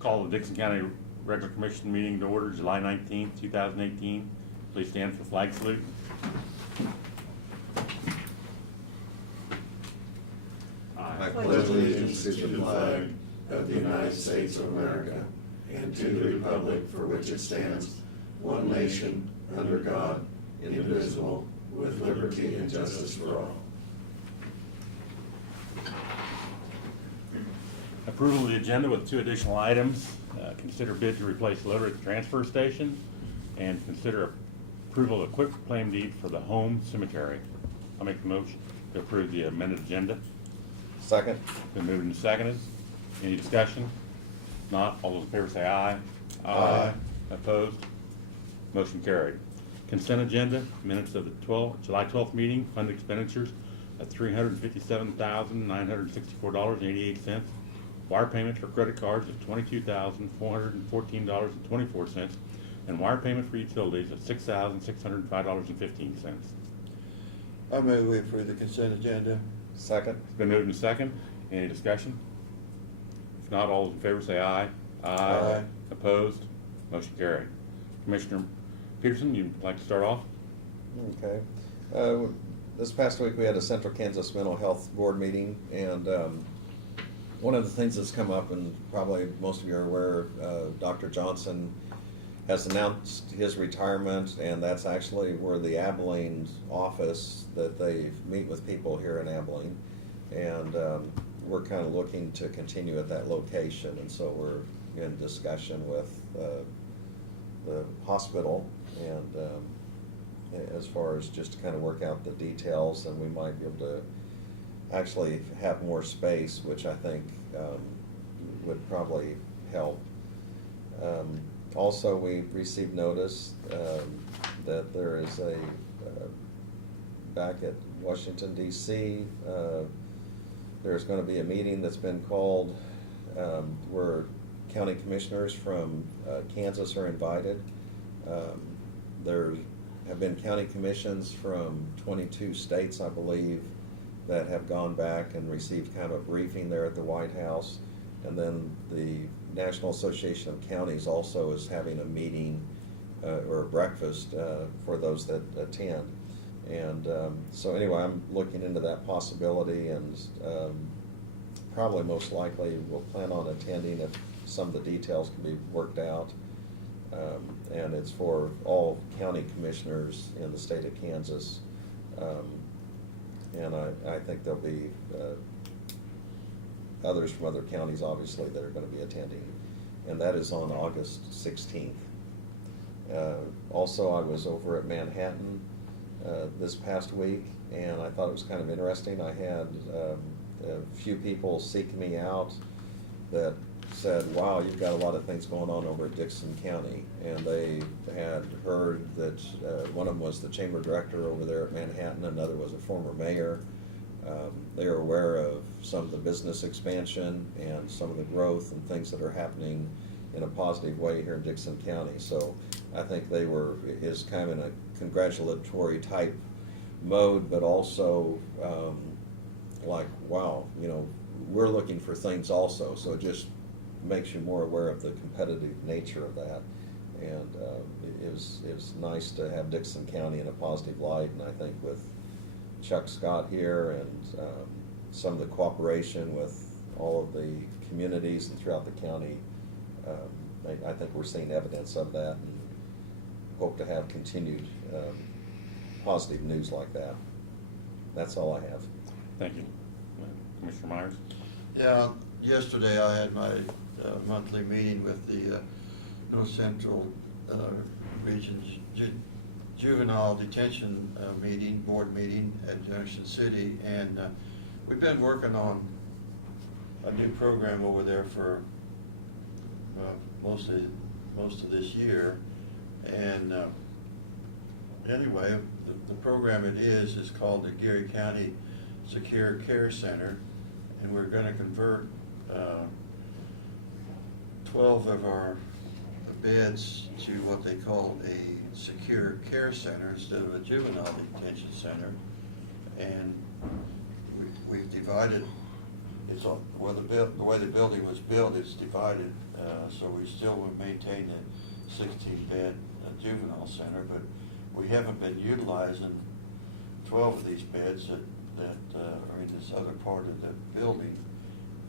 Call the Dixon County Regular Commission meeting to order July 19th, 2018. Please stand for the flag salute. I pledge allegiance to the flag of the United States of America and to the republic for which it stands, one nation, under God, indivisible, with liberty and justice for all. Approval of the agenda with two additional items. Consider bid to replace loader at the transfer station, and consider approval of a quick claim deed for the home cemetery. I'll make the motion to approve the amended agenda. Second. Been moved and seconded. Any discussion? Not, all those in favor say aye. Aye. Opposed? Motion carried. Consent agenda, minutes of the July 12th meeting, fund expenditures of $357,964.88. Wire payments for credit cards of $22,414.24, and wire payment for utilities of $6,605.15. I move we approve the consent agenda. Second. It's been moved and second. Any discussion? If not, all those in favor say aye. Aye. Opposed? Motion carried. Commissioner Peterson, you'd like to start off? Okay. This past week we had a Central Kansas Mental Health Board meeting, and one of the things that's come up, and probably most of you are aware, Dr. Johnson has announced his retirement, and that's actually where the Abilene office that they meet with people here in Abilene, and we're kind of looking to continue at that location, and so we're in discussion with the hospital, and as far as just to kind of work out the details, and we might be able to actually have more space, which I think would probably help. Also, we received notice that there is a, back at Washington DC, there's going to be a meeting that's been called where county commissioners from Kansas are invited. There have been county commissions from 22 states, I believe, that have gone back and received kind of a briefing there at the White House. And then the National Association of Counties also is having a meeting or a breakfast for those that attend. And so anyway, I'm looking into that possibility, and probably most likely we'll plan on attending if some of the details can be worked out. And it's for all county commissioners in the state of Kansas. And I think there'll be others from other counties, obviously, that are going to be attending. And that is on August 16th. Also, I was over at Manhattan this past week, and I thought it was kind of interesting. I had a few people seek me out that said, wow, you've got a lot of things going on over at Dixon County. And they had heard that one of them was the chamber director over there at Manhattan, another was a former mayor. They are aware of some of the business expansion and some of the growth and things that are happening in a positive way here in Dixon County. So I think they were, is kind of in a congratulatory type mode, but also like, wow, you know, we're looking for things also. So it just makes you more aware of the competitive nature of that. And it was nice to have Dixon County in a positive light, and I think with Chuck Scott here and some of the cooperation with all of the communities and throughout the county, I think we're seeing evidence of that, and hope to have continued positive news like that. That's all I have. Thank you. Commissioner Myers? Yeah, yesterday I had my monthly meeting with the North Central Region Juvenile Detention board meeting at Junction City, and we've been working on a new program over there for most of this year. And anyway, the program is called the Geary County Secure Care Center, and we're going to convert 12 of our beds to what they call a secure care center instead of a juvenile detention center. And we've divided it's on, well, the way the building was built, it's divided, so we still will maintain the 16-bed juvenile center, but we haven't been utilizing 12 of these beds that are in this other part of the building.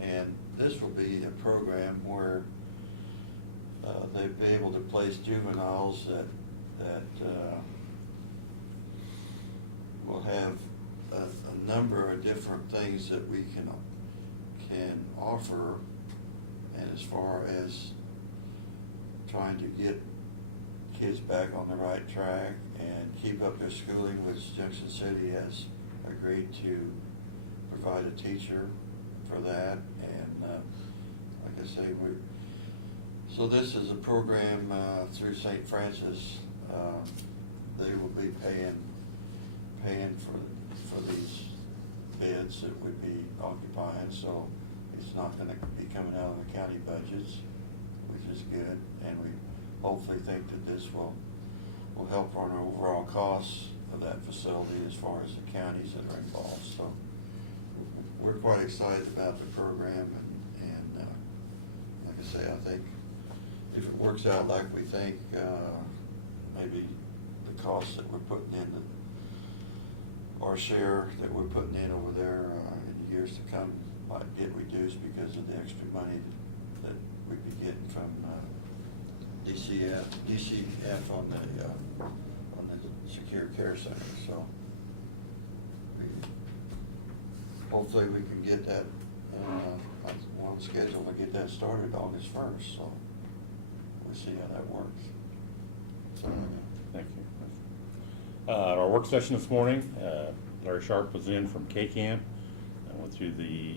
And this will be a program where they'd be able to place juveniles that will have a number of different things that we can offer, and as far as trying to get kids back on the right track and keep up their schooling, which Junction City has agreed to provide a teacher for that. And like I say, so this is a program through St. Francis. They will be paying for these beds that would be occupying, so it's not gonna be coming out of the county budgets, which is good. And we hopefully think that this will help on our overall costs of that facility as far as the counties that are involved. So we're quite excited about the program, and like I say, I think if it works out like we think, maybe the costs that we're putting in, our share that we're putting in over there in the years to come might get reduced because of the extra money that we'd be getting from DCF on the Secure Care Center. So hopefully we can get that on schedule to get that started August 1st. So we'll see how that works. So, Thank you. Our work session this morning, Larry Sharp was in from K-Camp. I went through the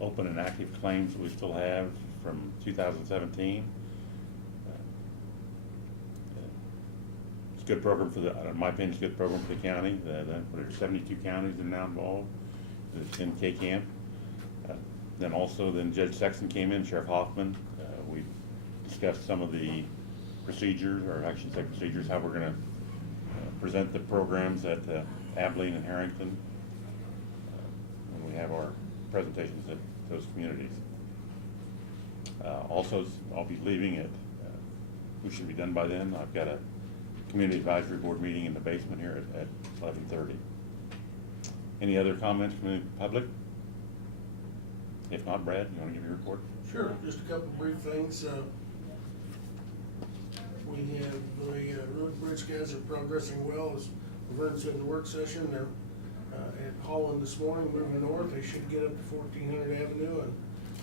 open and active claims that we still have from 2017. It's a good program for in my opinion, it's a good program for the county. There's 72 counties that are now involved. It's in K-Camp. Then Judge Sexton came in, Sheriff Hoffman. We discussed some of the procedures, or I shouldn't say procedures, how we're going to present the programs at Abilene and Harrington when we have our presentations at those communities. Also, I'll be leaving at, we should be done by then. I've got a community advisory board meeting in the basement here at 11:30. Any other comments from the public? If not, Brad, you want to give your report? Sure, just a couple brief things. We have the road bridge guys are progressing well, as Laverne said in the work session. They're at Holland this morning, moving north. They should get up to 1400 Avenue, and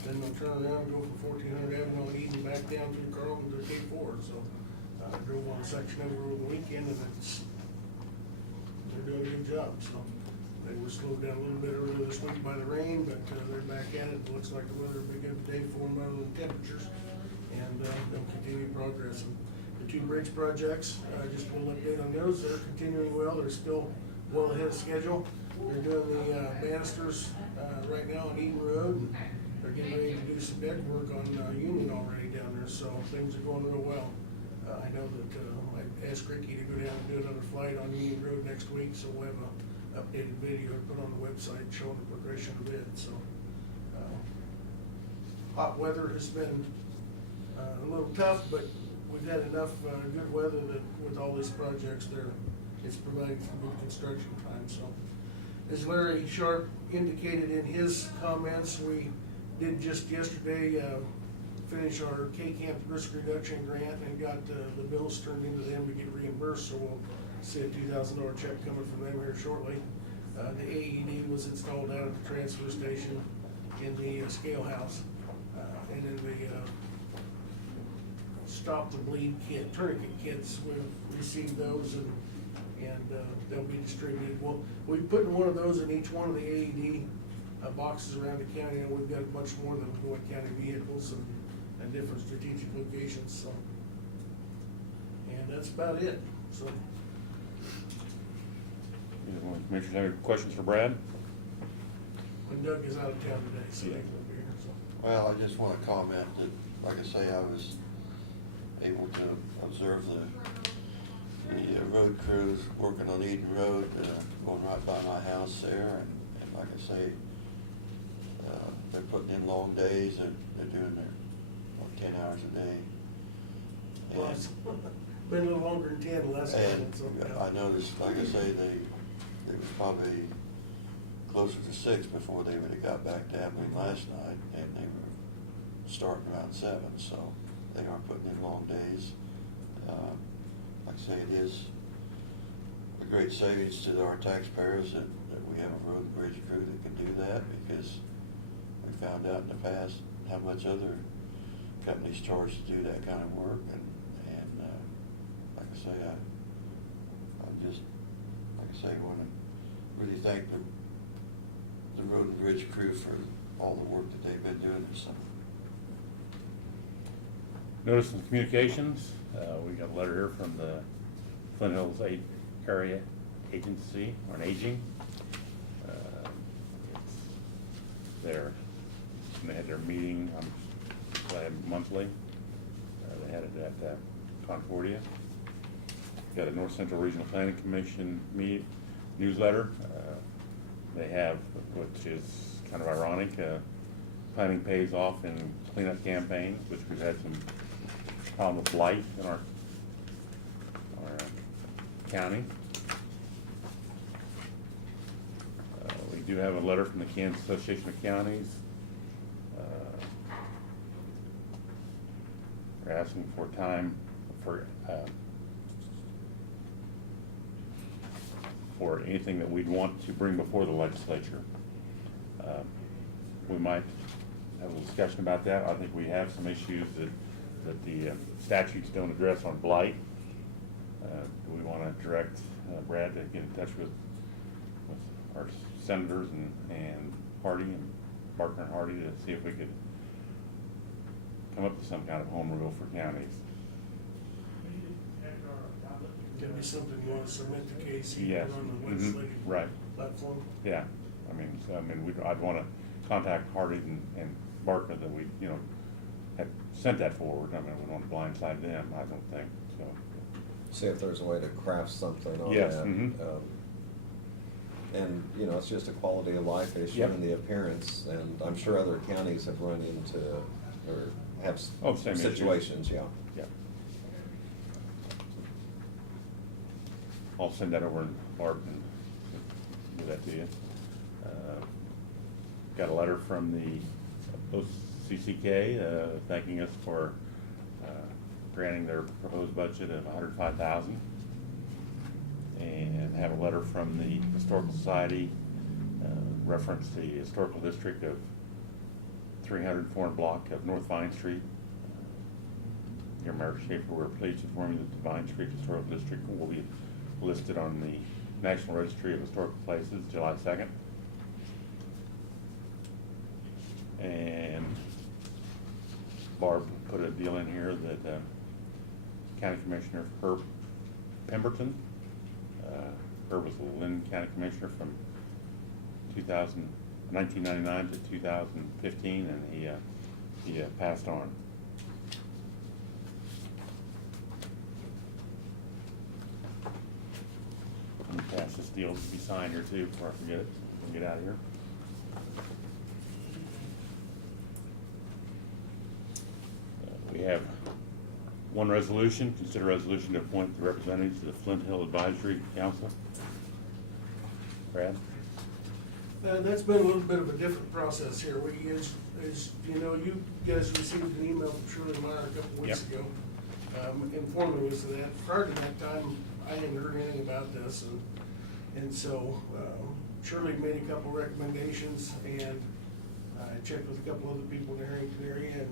then they'll turn around and go from 1400 Avenue on Eden back down through Carlton to Cape Ford. So I drove on a section over the weekend, and they're doing a good job. So they were slowed down a little bit earlier this week by the rain, but they're back at it. It looks like the weather will be good today for them, other than temperatures, and they'll continue progressing. The two bridge projects, just a little update on those. They're continuing well. They're still well ahead of schedule. They're doing the banisters right now on Eden Road, and they're getting ready to do some deck work on Union already down there, so things are going real well. I know that I asked Ricky to go down and do another flight on Union Road next week, so we'll have an updated video to put on the website showing the progression of it. So hot weather has been a little tough, but we've had enough good weather that with all these projects there, it's providing some good construction time. So as Larry Sharp indicated in his comments, we did just yesterday finish our K-Camp risk reduction grant and got the bills turned into them to get reimbursed. So we'll see a $2,000 check coming from them here shortly. The AED was installed out at the transfer station in the scale house, and then the stop the bleed kit, tourniquet kits, we've received those, and they'll be distributed. Well, we put one of those in each one of the AED boxes around the county, and we've got a bunch more that will go in county vehicles and different strategic locations. So, and that's about it. So, Commissioners, have any questions for Brad? when Doug is out of town today, so he won't be here. So. well, I just want to comment that, like I say, I was able to observe the road crews working on Eden Road, going right by my house there, and like I say, they're putting in long days, and they're doing their, 10 hours a day. Well, And- it's been a little longer than 10 last time. And so, I noticed, like I say, it was probably closer to 6 before they really got back to Abilene last night, and they were starting around 7, so they are putting in long days. Like I say, it is a great savings to our taxpayers that we have a road and bridge crew that can do that, because we found out in the past how much other companies charge to do that kind of work, and like I say, I just, like I say, want to really thank the road and bridge crew for all the work that they've been doing this summer. Notice in communications, we got a letter here from the Flint Hills Area Agency on Aging. They had their meeting, monthly. They had it at Concordia. Got a North Central Regional Planning Commission newsletter. They have, which is kind of ironic, planning pays off in cleanup campaigns, which we've had some problem with blight in our county. We do have a letter from the Kansas Association of Counties. We're asking for time for anything that we'd want to bring before the legislature. We might have a discussion about that. I think we have some issues that the statutes don't address on blight. Do we want to direct Brad to get in touch with our senators and Hardy and Barker and Hardy to see if we could come up with some kind of home rule for counties? Could be something you want to submit to Casey Yes. on the Mhm. legislative Right. platform. Yeah, I'd want to contact Hardy and Barker that we, have sent that forward. I mean, we don't want to blindside them, I don't think, so. See if there's a way to craft something on Yes, that. mhm. And, it's just a quality of life issue Yep. and the appearance, and I'm sure other counties have run into, or have Same issue. situations, yeah. Yeah. I'll send that over and Bart and give that to you. Got a letter from the OCCK thanking us for granting their proposed budget of $105,000. And have a letter from the Historical Society, reference the historical district of 304 block of North Vine Street. Dear Mayor Schaefer, we're pleased to inform you that the Vine Street Historical District will be listed on the National Registry of Historical Places July 2nd. And Barb put a deal in here that County Commissioner Herb Pemberton, Herb was the Lynn County Commissioner from 1999 to 2015, and he passed on. Let me pass this deal to be signed here too before I forget it and get out of here. We have one resolution, consider resolution to appoint the representatives to the Flint Hill Advisory Council. Brad? That's been a little bit of a different process here. As you know, you guys received an email from Shirley Meyer a couple weeks Yep. ago, informing us of that. Prior to that time, I hadn't heard anything about this, and so Shirley made a couple recommendations, and I checked with a couple other people in the Harrington area, and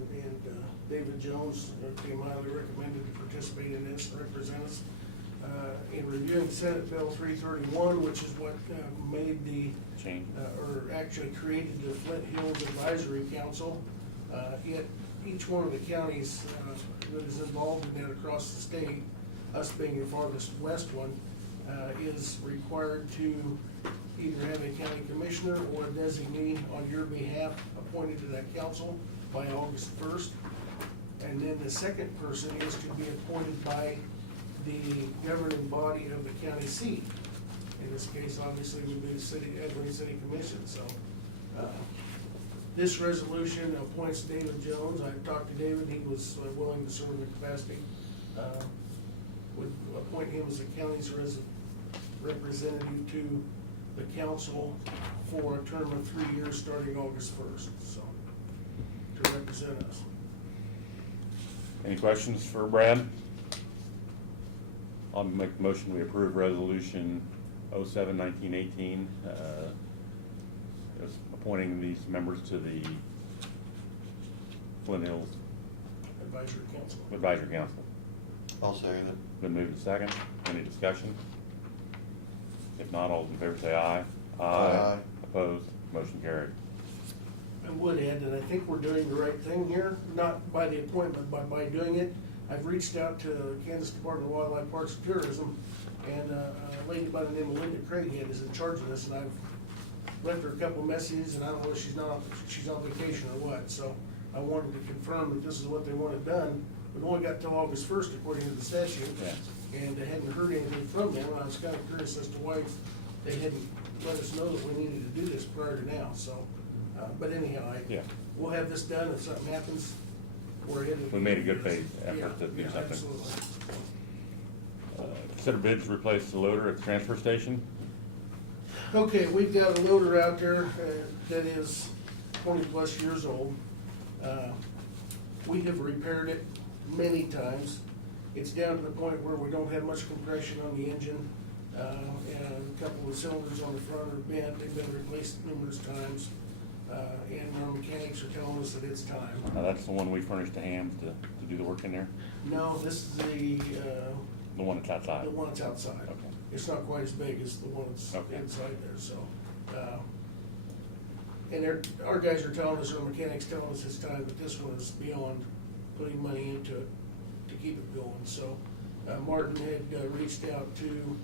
David Jones came highly recommended to participate in this and represent us. In reviewing Senate Bill 331, which is what made the Change. or actually created the Flint Hills Advisory Council. Each one of the counties that is involved in that across the state, us being the farthest west one, is required to either have a county commissioner or a designee on your behalf appointed to that council by August 1st. And then the second person is to be appointed by the governing body of the county seat. In this case, obviously, would be the Abilene City Commission, so This resolution appoints David Jones. I talked to David, he was willing to serve in the capacity. Would appoint him as the county's representative to the council for a term of 3 years, starting August 1st, so, to represent us. Any questions for Brad? I'll make a motion, we approve resolution 07-1918, appointing these members to the Flint Hills Advisory Council. Advisory Council. I'll second it. Been moved to second. Any discussion? If not, all in favor say aye. Aye. Opposed? Motion carried. I would add that I think we're doing the right thing here, not by the appointment, but by doing it. I've reached out to the Kansas Department of Wildlife, Parks, and Tourism, and a lady by the name of Linda Craighead is in charge of this, and I've left her a couple of messages, and I don't know if she's on vacation or what, so I wanted to confirm that this is what they wanted done. We've only got till August 1st according to the statute, Yeah. and I hadn't heard anything from them, and I was kind of curious as to why they hadn't let us know that we needed to do this prior to now, so, but anyhow, Yeah. we'll have this done. If something happens, we're in. We made a good faith effort Yeah, to do yeah, something. absolutely. Consider bids to replace the loader at the transfer station. Okay, we've got a loader out there that is 20-plus years old. We have repaired it many times. It's down to the point where we don't have much compression on the engine, and a couple of cylinders on the front are bent. They've been replaced numerous times, and our mechanics are telling us that it's time. That's the one we furnished to Hams to do the work in there, No, this is the one that's outside. the one that's outside. Okay. It's not quite as big as the one that's Okay. inside there, so. And our guys are telling us, our mechanics telling us it's time, but this one is beyond putting money into it to keep it going, so. Martin had reached out to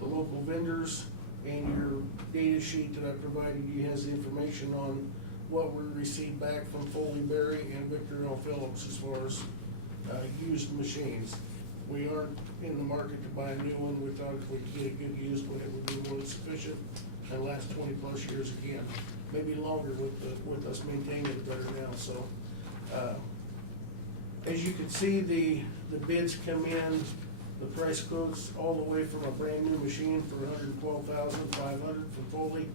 the local vendors, and your data sheet that I provided you has the information on what we received back from Foley Berry and Victor L. Phillips as far as used machines. We aren't in the market to buy a new one. We thought if we could get a good used one, it would be more than sufficient and last 20-plus years again, maybe longer with us maintaining it better now, so. As you can see, the bids come in, the price quotes all the way from a brand new machine for $112,500 from Foley,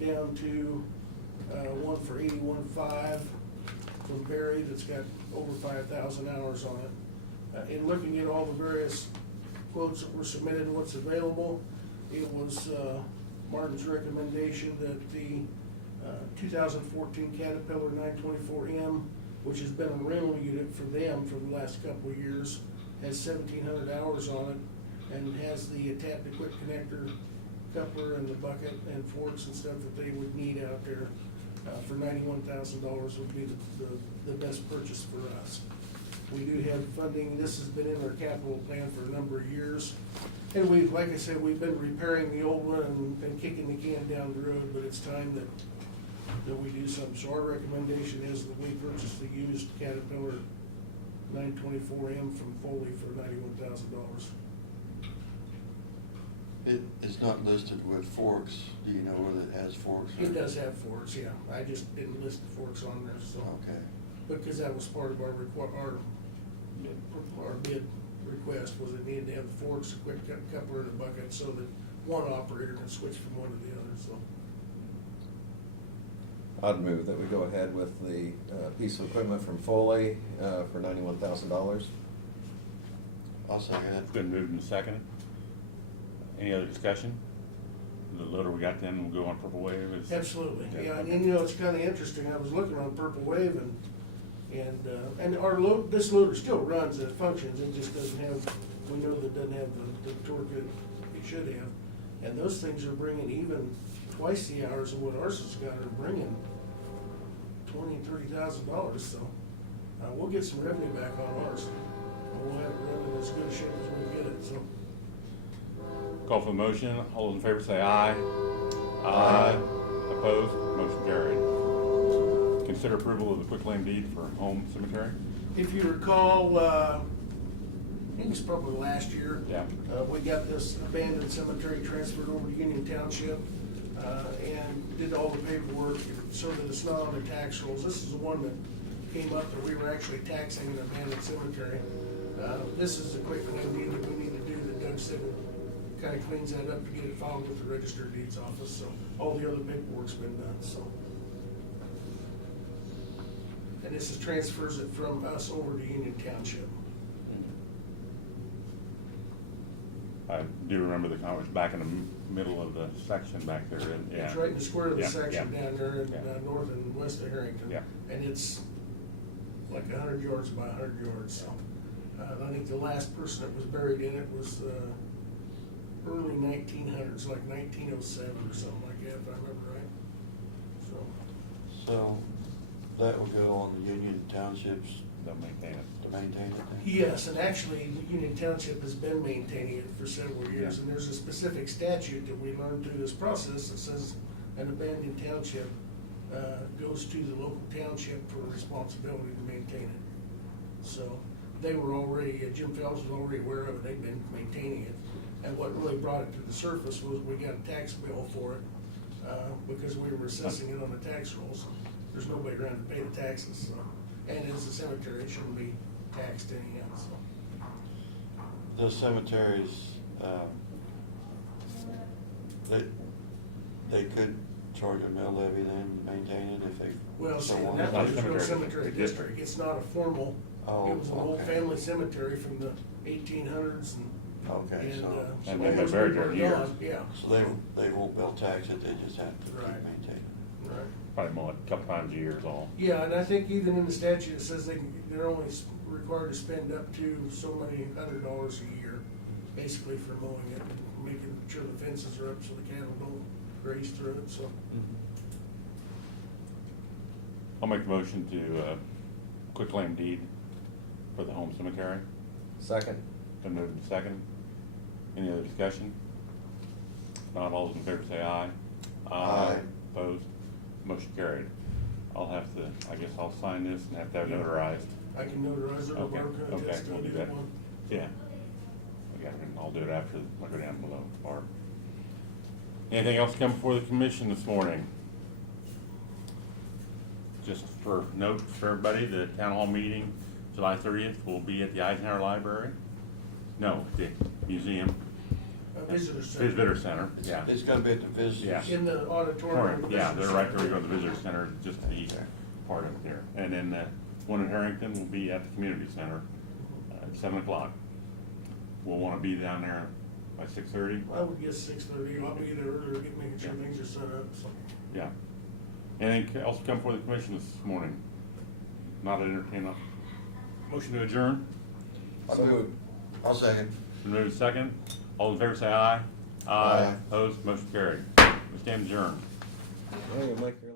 down to one for $81,500 from Berry that's got over 5,000 hours on it. In looking at all the various quotes that were submitted and what's available, it was Martin's recommendation that the 2014 Caterpillar 924M, which has been a rental unit for them for the last couple of years, has 1,700 hours on it, and has the tap to quick connector coupler and the bucket and forks and stuff that they would need out there. For $91,000 would be the best purchase for us. We do have funding. This has been in our capital plan for a number of years. And we, like I said, we've been repairing the old one and kicking the can down the road, but it's time that we do something. So our recommendation is that we purchase the used Caterpillar 924M from Foley for $91,000. It's not listed with forks. Do you know whether it has forks? It does have forks, yeah. I just didn't list the forks on there, so. Okay. Because that was part of our bid request, was it needed to have the forks, a quick coupler, and a bucket, so that one operator can switch from one to the other, so. I'd move that we go ahead with the piece of equipment from Foley for $91,000. I'll second it. It's been moved and seconded. Any other discussion? The loader we got then will go on Purple Wave is? Absolutely, Okay. yeah, and you know, it's kinda interesting, I was looking on Purple Wave and our this loader still runs and it functions, it just doesn't have, we know that it doesn't have the torque that it should have. And those things are bringing even twice the hours of what ours has got, are bringing $20,000-$30,000, so, we'll get some revenue back on ours. And we'll have it running in as good a shape as we can get it, so. Call for the motion. All those in favor say aye. Aye. Opposed? Motion carried. Consider approval of the quitclaim deed for home cemetery. If you recall, I think it was probably last year. Yeah. We got this abandoned cemetery transferred over to Union Township, and did all the paperwork so that it's not on the tax rolls. This is the one that came up that we were actually taxing an abandoned cemetery. This is a quick claim deed that we need to do that Doug said kind of cleans that up to get it filed with the Register of Deeds office, so all the other paperwork's been done, so. And this is transfers it from us over to Union Township. I do remember the comments back in the middle of the section back there, and, yeah. It's right in the square of the Yeah, section yeah. down there in Yeah. north and west of Harrington. Yeah. And it's like 100 yards by 100 yards, so. I think the last person that was buried in it was early 1900s, like 1907 or something like that, if I remember right. So, So that will go on the Union Townships They'll maintain it. to maintain it then? yes, and actually, Union Township has been maintaining it for several years, Yeah. and there's a specific statute that we learned through this process that says an abandoned township goes to the local township for responsibility to maintain it. So they were already, Jim Phelps was already aware of it, they've been maintaining it. And what really brought it to the surface was we got a tax bill for it, because we were assessing it on the tax rolls. There's nobody around to pay the taxes, so, and it's a cemetery, it shouldn't be taxed anyhow, so. The cemeteries, they could charge a mill levy then, maintain it if they. Well, see, so in want. that Not one, there's no cemetery, cemetery it's a district, it's not a formal, Oh, it was an old okay. family cemetery from the 1800s and. Okay, and, so, And most they've been buried there people are years. gone, yeah, so they won't bill tax it, they just have to keep Right. maintaining. right. Probably mow it a couple times a year is all. Yeah, and I think even in the statute, it says they're only required to spend up to so many $100 a year, basically for mowing it, and making sure the fences are up so the cattle don't graze through it, so. I'll make the motion to quitclaim deed for the home cemetery. Second. Been moved and second. Any other discussion? Not all those in favor say aye. Aye. Opposed? Motion carried. I'll have to, I guess I'll sign this and have to have it notarized. I can notarize it, or Okay, Barb can okay, attest to we'll it, do either that. one. Yeah. I got it, and I'll do it after, I'll go down below, Barb. Anything else come before the commission this morning? Just for note for everybody, the town hall meeting, July 30th, will be at the Eisenhower Library. No, the museum. Visitor center. Visitor Center, yeah. It's gonna be at the visitors. Yeah. In the auditorium. Correct, yeah, visitor they're right there, we center. go to the Visitor Center, just to the east part of it there. And then the one in Harrington will be at the Community Center at 7 o'clock. We'll want to be down there by 6:30. I would guess 6:30, I'll be there earlier, making sure things are set up, so. Yeah. Anything else come before the commission this morning? Not entertain a motion to adjourn? So moved. I'll second. Been moved second. All in favor say aye. Aye. Opposed, motion carried. We stand adjourned. Yeah, you make your